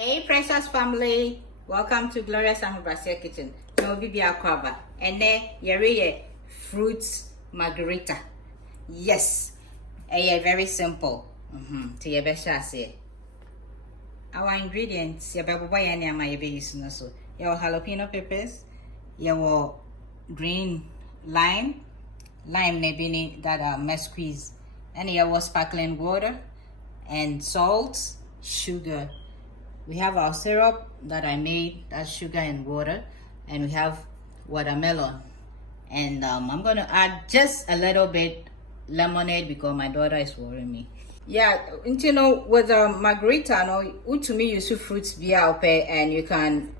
Hey precious family, welcome to Glorious and Brazil Kitchen. No bibi akwaba. And then yere fruits margarita. Yes. Very simple. To your best say. Our ingredients, your baby boy and my baby using so. Your jalapeno peppers, your green lime nebini that are mess squeeze, and your sparkling water and salt, sugar. We have our syrup that I made, that's sugar and water, and we have watermelon. And I'm gonna add just a little bit lemonade because my daughter is worrying me. Yeah, you know, with margarita, no, to me use fruits via and you can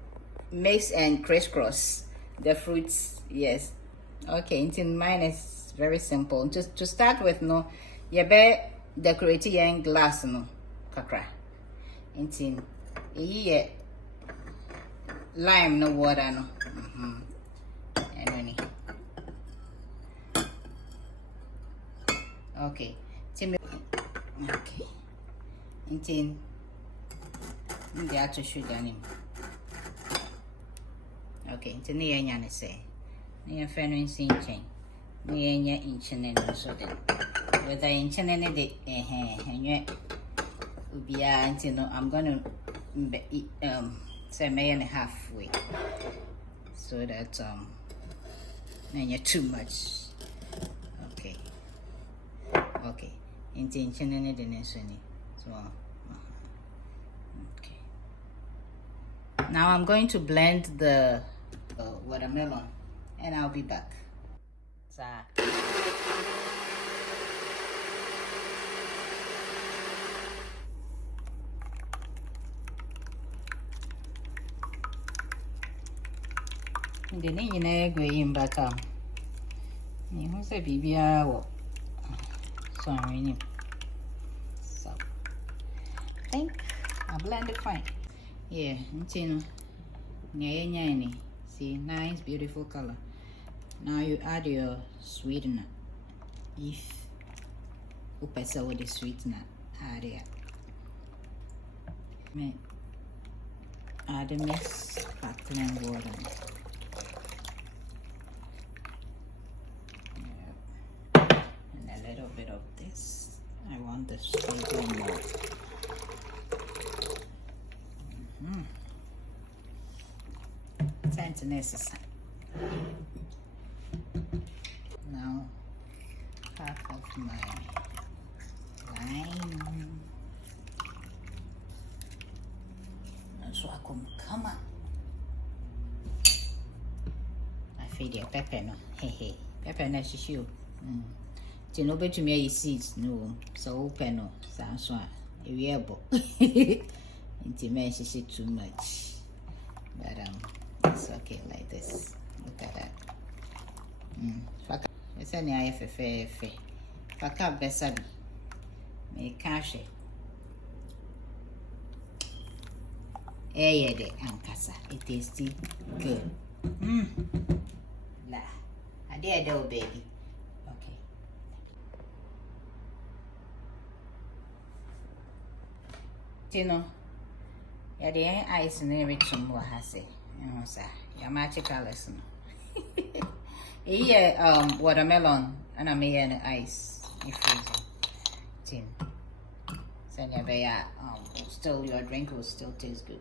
mix and crisscross the fruits. Yes. Okay, until mine is very simple. Just to start with, no, you better decorate your glass, no, kakra. Until lime no water no. Okay. Okay. Until the actual sugar name. Okay, until the yan say. Near fenwin sing chain. Near inching and so then. Whether inching any and yet will be until I'm gonna say May and a half week so that you're too much. Okay intention and the so okay, now I'm going to blend the watermelon and I'll be back. The name is going back. You say, baby, sorry. So, I think I blend it fine. Yeah, until see, nice, beautiful color. Now you add your sweetener. If you pass with the sweetener, add it. Add the mix sparkling water. Of this, I want the flavor more. Time to necessary. Now, half of my lime. So I come on. I feed your pepper no. Hey, pepper no shishu. You know, bet to me seeds no so open no so a wearable. Intimacy is too much, but it's okay like this. Look at that. It's any IFFF. Faka besabi. Me cash. Eh, de ankasa. It tastes good. Nah, I dare do, baby. You know, yeah, the ice and everything more has it. You know, sir, your magical lesson. Here, watermelon and I made an ice. You freeze tin. So, still your drink will still taste good.